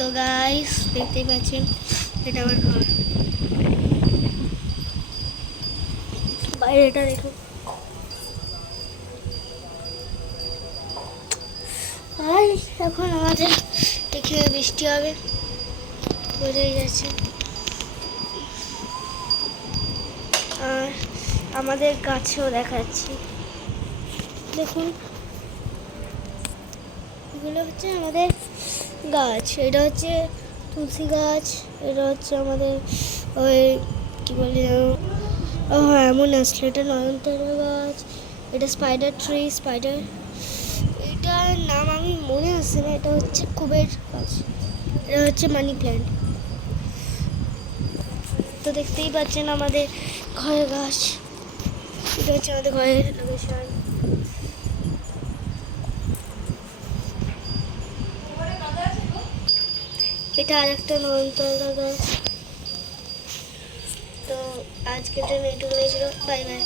তো গাইস দেখতেই পাচ্ছেন এটা আমার ঘর। বাইরেটা দেখুন। আর এখন আমাদের এখানে বৃষ্টি হবে, বোঝাই যাচ্ছে। আর আমাদের গাছেও দেখাচ্ছি, দেখুন এগুলো হচ্ছে আমাদের গাছ। এটা হচ্ছে তুলসী গাছ, এটা হচ্ছে আমাদের ওই কী বলে হ্যাঁ মনে আসলো, এটা নয়নতারা গাছ, এটা স্পাইডার ট্রি, স্পাইডার, এটার নাম আমি মনে আসছে না। এটা হচ্ছে কুবের গাছ, এটা হচ্ছে মানি প্ল্যান্ট। তো দেখতেই পাচ্ছেন আমাদের ঘরের গাছ, এটা হচ্ছে আমাদের ঘরের লোকেশন। এটা আরেকটা নয়নতারা গাছ। তো আজকের জন্য এটুকুই ছিল, বাই বাই।